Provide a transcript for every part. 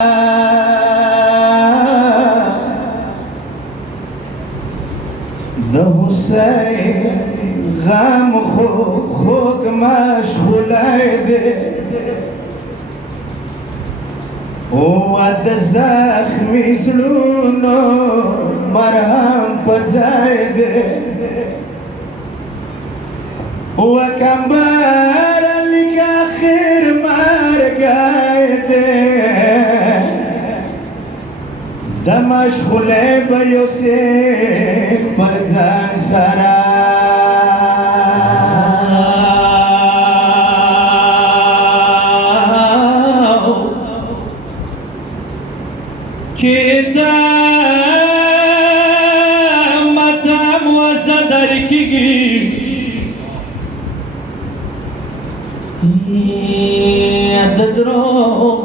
د حسین غم خوږ مشغولی دی او د زخمي زړونو مرهم په ځای دی وکمبر لیک آخر مرګی دی د مشغولی به یوسف پر ځان سره چې ته ماتم وزه درکېږي د درو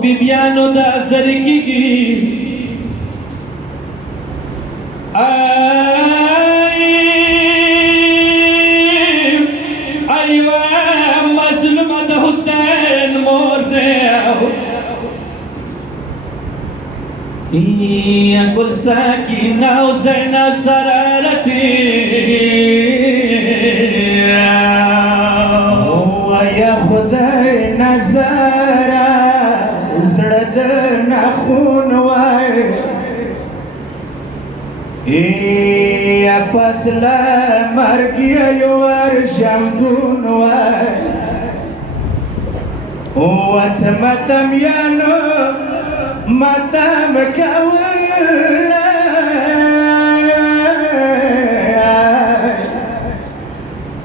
بیبیانو دا زر کېږي ایوه مظلومه د حسین مور دی یا گل سکینه و زینب سره رسي یا خدای نظره زړه د نخون وای یا پس له مرګ یې ورژمدون وای څه ماتم یانو ماتم کولی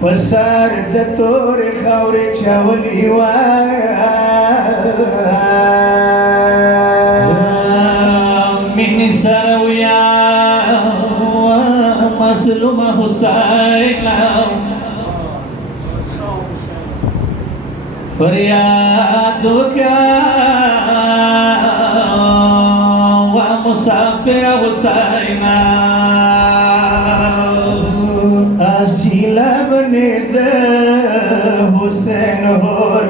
په سر د تورې خاورې چاولي وای مینې سره ویاړ مظلومه حسینه فریاد وکړه مسافر حسینه از جیلب نید حسین هور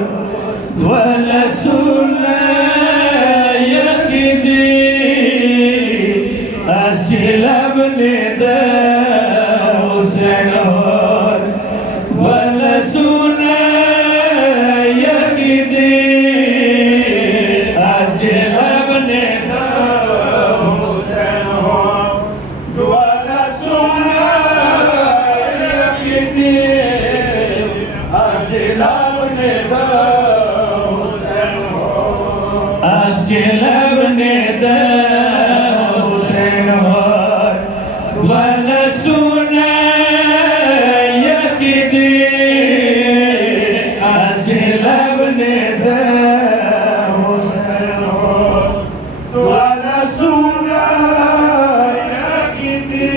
ولسول یخیدی از جیلب نید حسین هور ولسول یخیدی از جیلب نید جلب نید حسین هور ولسون یخیدی از جلب نید حسین هور ولسون یخیدی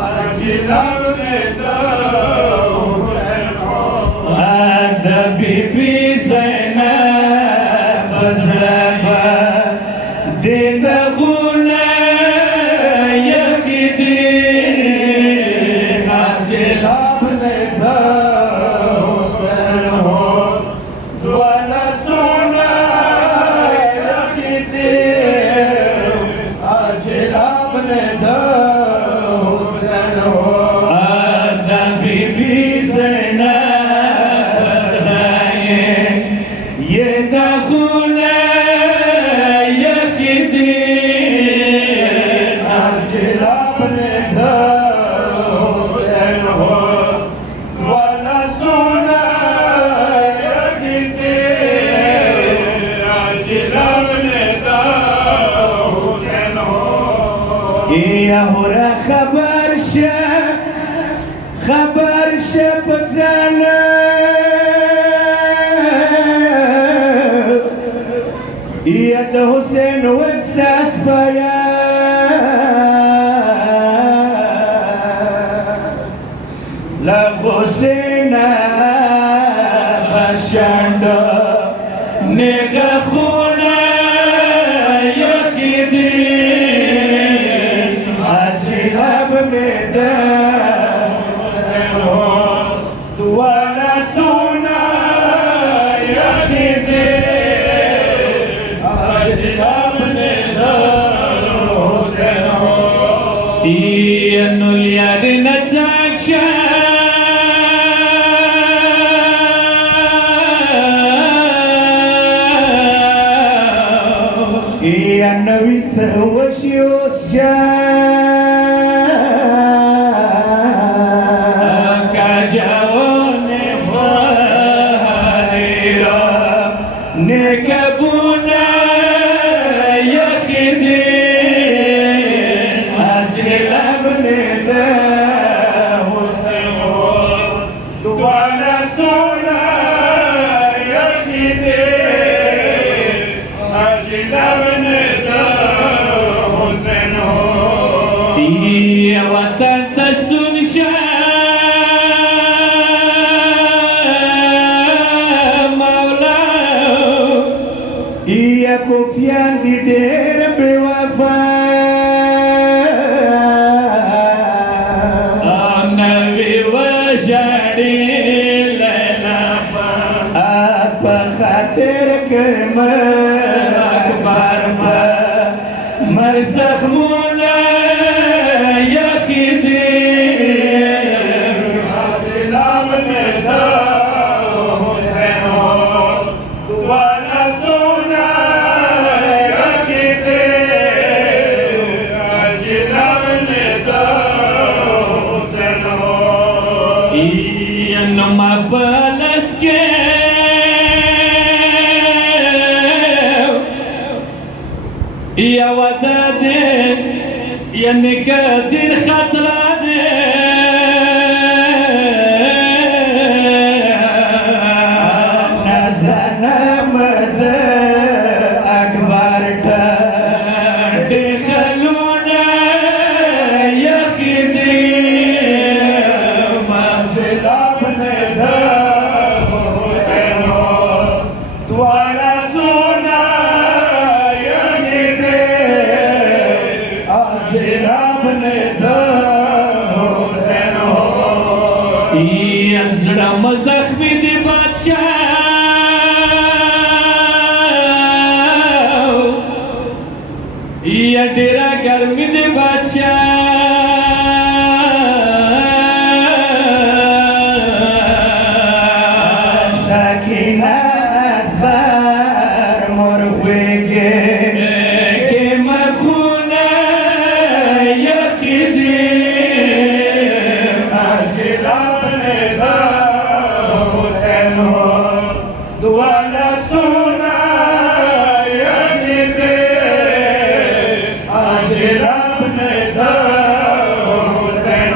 از جلب نید حسین هور د بیبی یا هورا خبر شه په ځان یا د حسین و احساس بیان لا حسین بشند نگهونه یخیدی نید حسین هور ولسون یخیدی Iyanul yarına çakşa النبي توشي وسجاد كجواني وهديرا نكبونا يخدين أجل من ذا وسجود وانا سونا يخدين أجل من يا وطن تستون مولا يا كوفيان دي دير بوفاء النبي وجعلي لنا أبا خاطرك ما أكبر ما مرزق مولا يا خدير عدنا من حسين وانا سونا يا خدير عدنا من حسين انما بلسكي يا وداد يا نكدين خطرات نزلنا مدى أكبر دخلونا يا خدير ما تلعبنا حسين وانا سونا زړه مزخمي دی بادشاہ یا ډیره ګرمي دی بادشاہ ساکینه اصغر مرغویگه که مخونه یخیدی وانا سونا يهدي اجل ابن حسين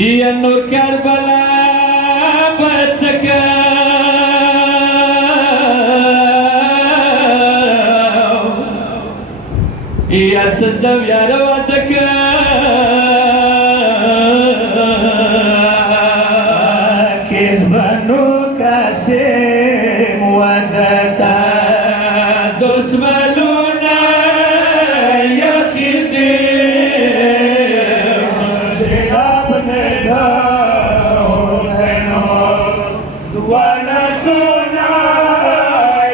يا نور كربلاء بتسكى يا تسلم يا رواتك كذبنو كاسم ودتا دسملونا يا خدير ابن حسين وانا سونا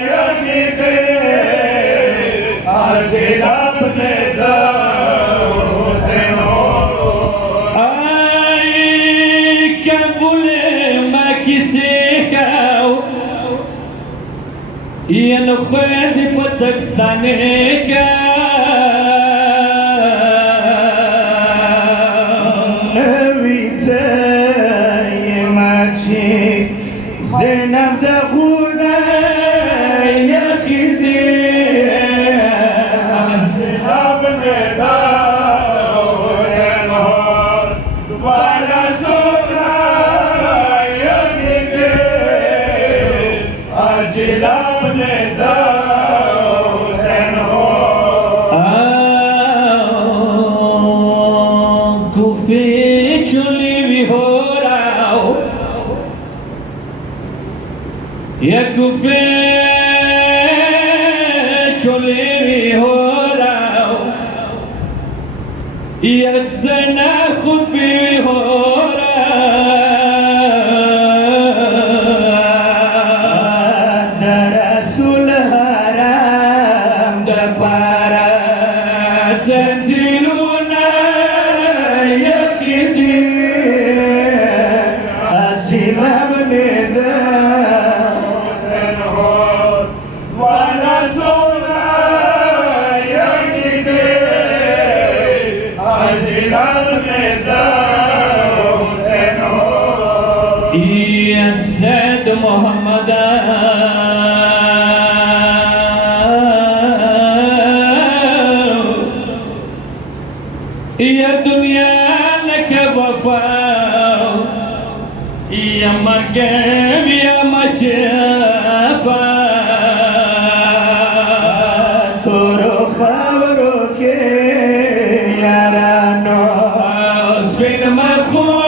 يا خدير اجل ابن حسين اي كابول ما كيسيكاو ين خويد پتسکستانيکا نويتا يماتي زينب دغونا يا خدير ابن حسين وانا سونا يا خدير اجل ابن حسين کوفی چلی بھی ہو رہا ہو یا کوفی چلی بھی ہو رہا ہو یا زنا خود بھی ہو رہا يا سيد محمد يا دنيا لك وفاء يا مركب يا مجابا تورو خبرو کے یارانو سپین مخور